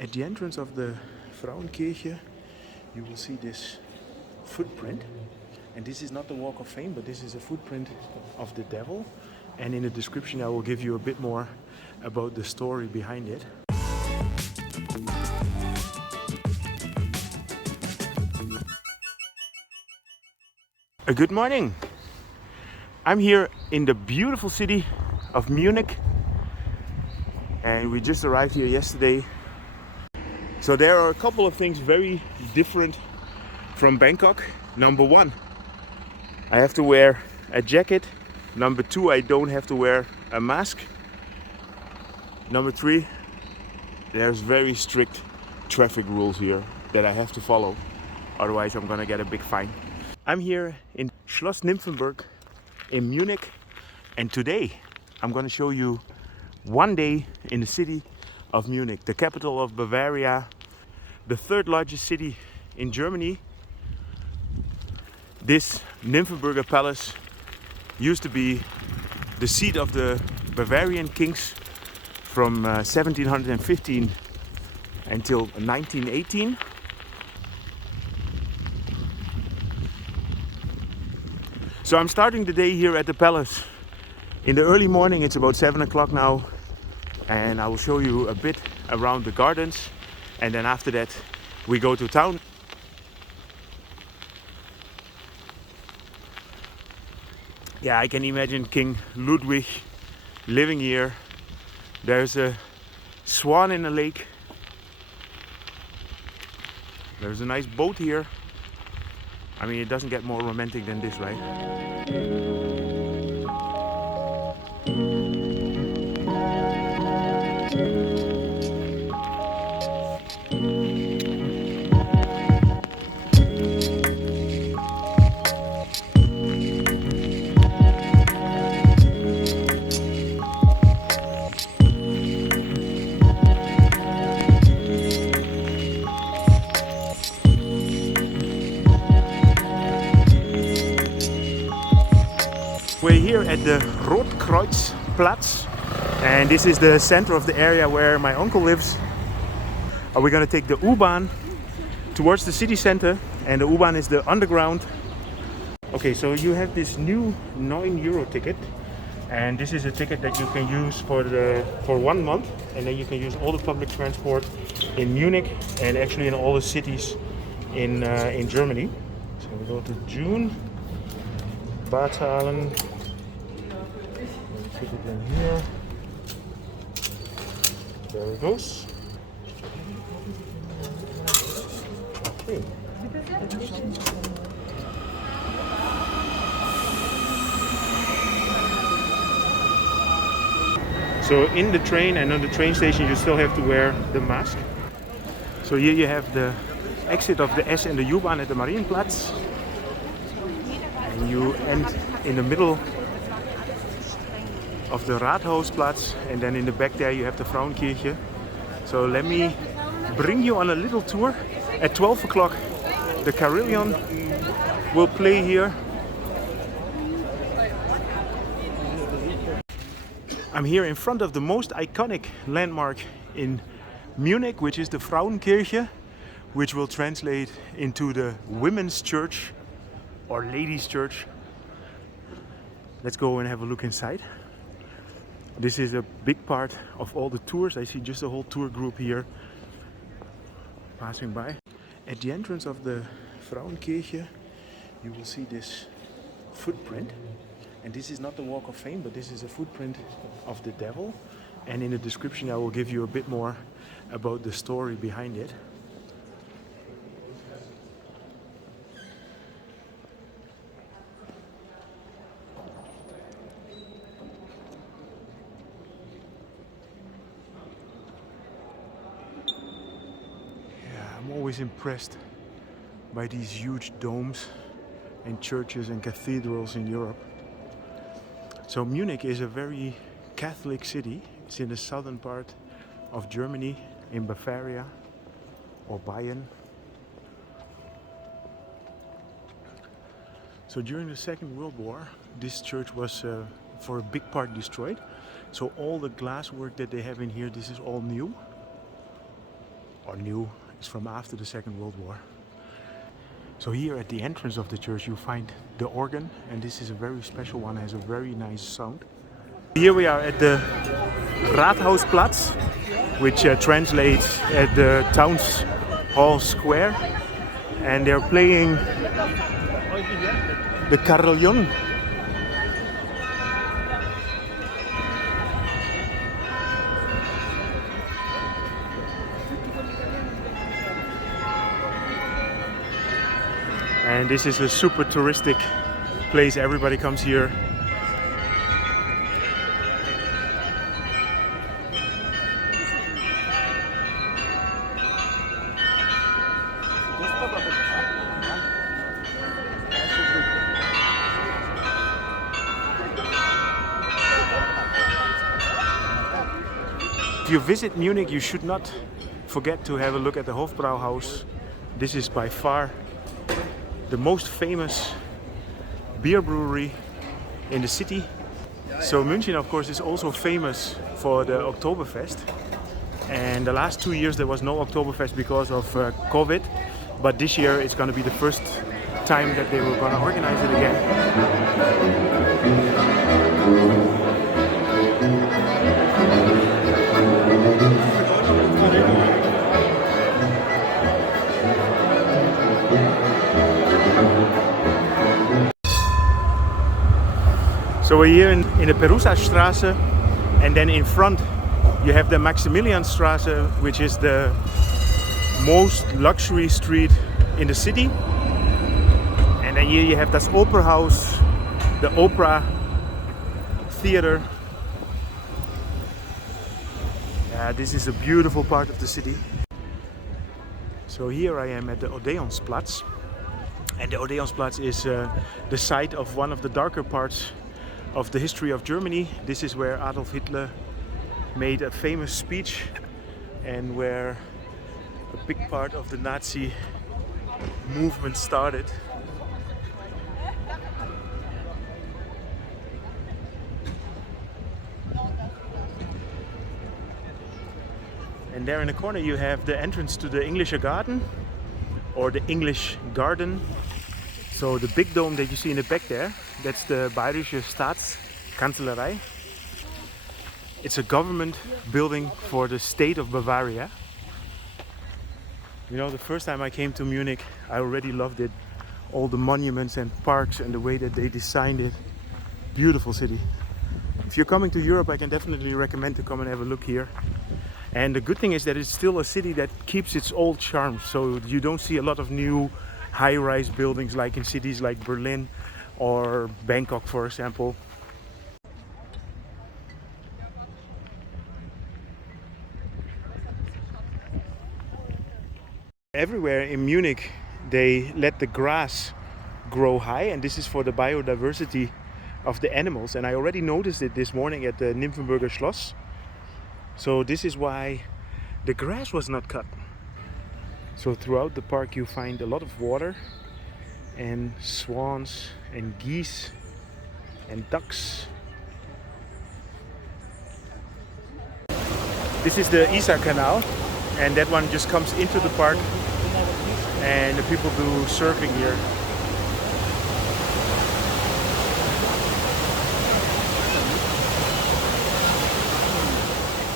At the entrance of the Frauen Kirche, you will see this footprint. And this is not the Walk of Fame, but this is a footprint of the devil. And in the description, I will give you a bit more about the story behind it. Good morning. I'm here in the beautiful city of Munich. And we just arrived here yesterday. So there are a couple of things very different from Bangkok. Number one, I have to wear a jacket. Number two, I don't have to wear a mask. Number three, there's very strict traffic rules here that I have to follow. Otherwise, I'm gonna get a big fine. I'm here in Schloss Nymphenburg in Munich. And today, I'm gonna show you one day in the city of Munich, the capital of Bavaria, the third largest city in Germany. This Nymphenburger Palace used to be the seat of the Bavarian kings from 1715 until 1918. So I'm starting the day here at the palace in the early morning. It's about 7 o'clock now, and I will show you a bit around the gardens, and then after that we go to town. Yeah, I can imagine King Ludwig living here. There's a swan in the lake. There's a nice boat here. I mean, it doesn't get more romantic than this, right? We're here at the Rotkreuzplatz, and this is the center of the area where my uncle lives. We're gonna take the U-Bahn towards the city center, and the U-Bahn is the underground. Okay, so you have this new €9 ticket, and this is a ticket that you can use for 1 month, and then you can use all the public transport in Munich and actually in all the cities in Germany. So we go to June. Bartalen. Put it in here. There it goes. Okay. So in the train and on the train station you still have to wear the mask. So here you have the exit of the S and the U-Bahn at the Marienplatz. And you end in the middle of the Rathaus, and then in the back there you have the Frauen Kirche. So let me bring you on a little tour. At 12 o'clock the carillon will play here. I'm here in front of the most iconic landmark in Munich, which is the Frauen Kirche, which will translate into the women's church or ladies' church. Let's go and have a look inside. This is a big part of all the tours. I see just a whole tour group here passing by. At the entrance of the Frauen Kirche, you will see this footprint. And this is not the Walk of Fame, but this is a footprint of the devil. And in the description, I will give you a bit more about the story behind it. I'm always impressed by these huge domes and churches and cathedrals in Europe. So Munich is a very Catholic city. It's in the southern part of Germany, in Bavaria or Bayern. So during the Second World War, this church was for a big part destroyed. So all the glasswork that they have in here, this is all new. or new, is from after the Second World War. So here at the entrance of the church you find the organ, and this is a very special one, has a very nice sound. Here we are at the Rathausplatz, which translates at the town's hall square, and they're playing the carillon. And this is a super touristic place, everybody comes here. If you visit Munich, you should not forget to have a look at the Hofbrauhaus. This is by far the most famous beer brewery in the city. So Munchen, of course, is also famous for the Oktoberfest. And the last 2 years there was no Oktoberfest because of COVID. But this year it's going to be the first time that they were going to organize it again. So we're here in the Perusastraße, and then in front you have the Maximilianstraße, which is the most luxury street in the city. And then here you have das Operhaus, the opera theater. Yeah, this is a beautiful part of the city. So here I am at the Odeonsplatz, and the Odeonsplatz is the site of one of the darker parts of the history of Germany. This is where Adolf Hitler made a famous speech and where a big part of the Nazi movement started. And there in the corner you have the entrance to the English Garten, or the English Garden. So the big dome that you see in the back there, that's the Bayerische Staatskanzlerei. It's a government building for the state of Bavaria. You know, the first time I came to Munich, I already loved it. All the monuments and parks and the way that they designed it. Beautiful city. If you're coming to Europe, I can definitely recommend to come and have a look here. And the good thing is that it's still a city that keeps its old charm. So you don't see a lot of new high-rise buildings like in cities like Berlin or Bangkok, for example. Everywhere in Munich they let the grass grow high, and this is for the biodiversity of the animals. And I already noticed it this morning at the Nymphenburger Schloss. So this is why the grass was not cut. So throughout the park you find a lot of water and swans and geese and ducks. This is the Isar Canal, and that one just comes into the park, and the people do surfing here.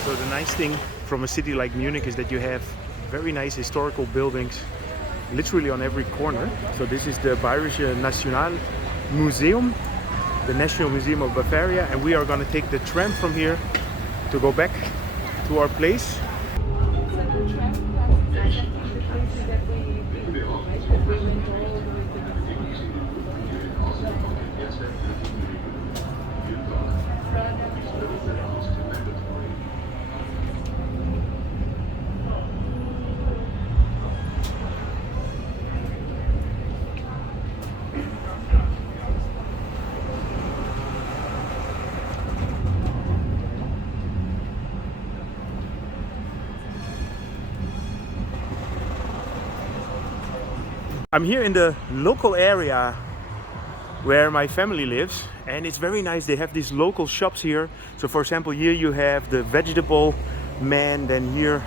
So the nice thing from a city like Munich is that you have very nice historical buildings literally on every corner. So this is the Bayerische Nationalmuseum, the National Museum of Bavaria, and we are going to take the tram from here to go back to our place. I'm here in the local area where my family lives, and it's very nice. They have these local shops here. So for example, here you have the vegetable man, then here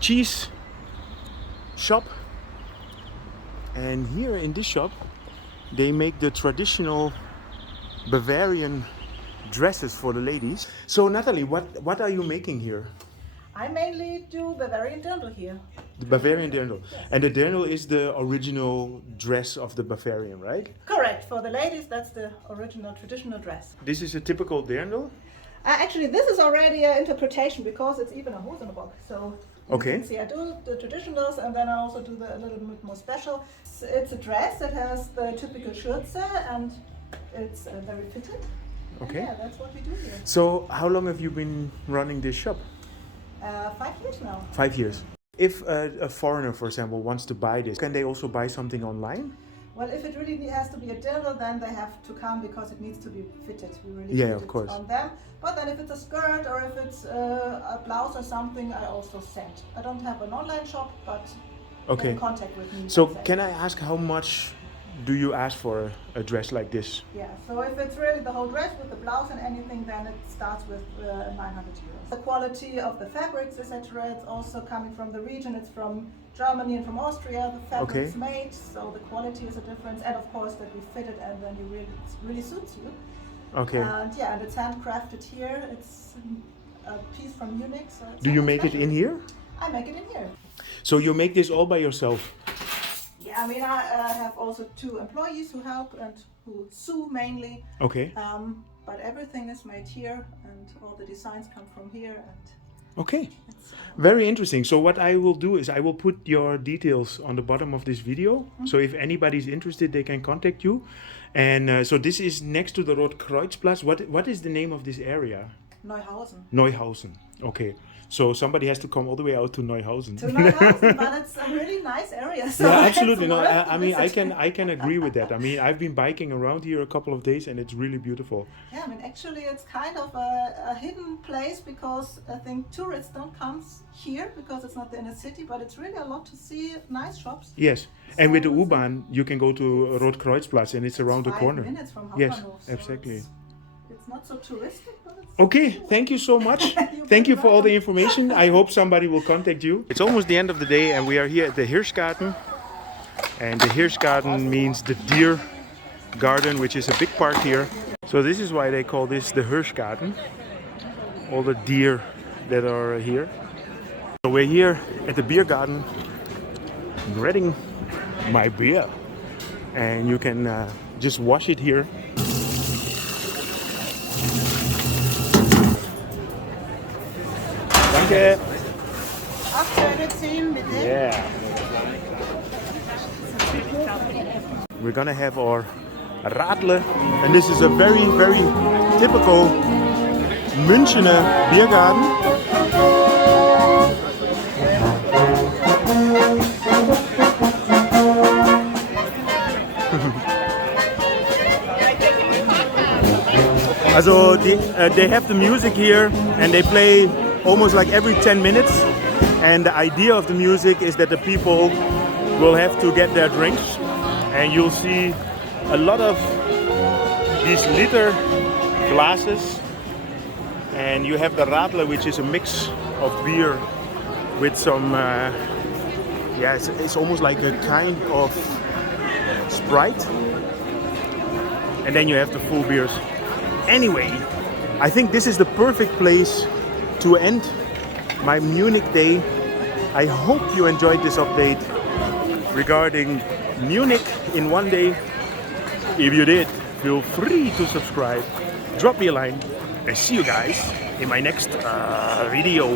cheese shop. And here in this shop, they make the traditional Bavarian dresses for the ladies. So Natalie, what are you making here? I mainly do Bavarian dirndl here. The Bavarian dirndl. Yes. And the dirndl is the original dress of the Bavarian, right? Correct. For the ladies, that's the original traditional dress. This is a typical dirndl. Actually, this is already an interpretation because it's even a Hosenrock. So Okay. you can see I do the traditionals and then I also do a little bit more special. It's a dress that has the typical Schürze and it's very fitted. Okay. And yeah, that's what we do here. So how long have you been running this shop? 5 years now. 5 years. If a foreigner, for example, wants to buy this, can they also buy something online? Well, if it really has to be a dirndl, then they have to come because it needs to be fitted. We really Yeah, fit of it course. on them. But then if it's a skirt or if it's a blouse or something, I also send. I don't have an online shop, but get Okay. in contact with me. So let's say. can I ask how much do you ask for a dress like this? Yeah, so if it's really the whole dress with the blouse and anything, then it starts with 900 euros. The quality of the fabrics, etc., it's also coming from the region. It's from Germany and from Austria. The fabric's Okay. made, so the quality is a difference. And of course that we fit it and then it really suits you. Okay. And yeah, and it's handcrafted here. It's a piece from Munich. So it's Do you something make it special. in here? I make it in here. So you make this all by yourself? Yeah, I mean, I have also 2 employees who help and who sew mainly. Okay. But everything is made here and all the designs come from here. And Okay. it's, Very interesting. So what I will do is I will put your details on the bottom of this video. So if anybody's interested, they can contact you. And so this is next to the Rotkreuzplatz. What is the name of this area? Neu Hausen. Neu Hausen. Okay. So somebody has to come all the way out to Neu Hausen. To Neu Hausen, but it's a really nice area. So Yeah, it's absolutely. No, worth I mean, visiting. I can agree with that. I mean, I've been biking around here a couple of days, and it's really beautiful. Yeah, I mean, actually, it's kind of a hidden place because I think tourists don't come here because it's not in a city, but it's really a lot to see. Nice shops. Yes, and with the So it's- U-Bahn, you can go to Rotkreuzplatz, and it's around the 5 corner. minutes from Yes, Hauptbahnhof, so exactly. It's not so touristic, but it's Okay, thank you so much. You're Thank you very for all the welcome. information. I hope somebody will contact you. It's almost the end of the day, and we are here at the Hirsh Garten. And the Hirsh Garten means the deer garden, which is a big park here. So this is why they call this the Hirsh Garten. All the deer that are here. So we're here at the beer garden, getting my beer, and you can just wash it here. Danke. Yeah. We're gonna have our Radler, and this is a very, very typical Münchener beer garden. Also, they have the music here, and they play almost like every 10 minutes. And the idea of the music is that the people will have to get their drinks, and you'll see a lot of these liter glasses. And you have the Radler, which is a mix of beer with some, it's almost like a kind of Sprite. And then you have the full beers. Anyway, I think this is the perfect place to end my Munich day. I hope you enjoyed this update regarding Munich in one day. If you did, feel free to subscribe, drop me a line, and see you guys in my next video.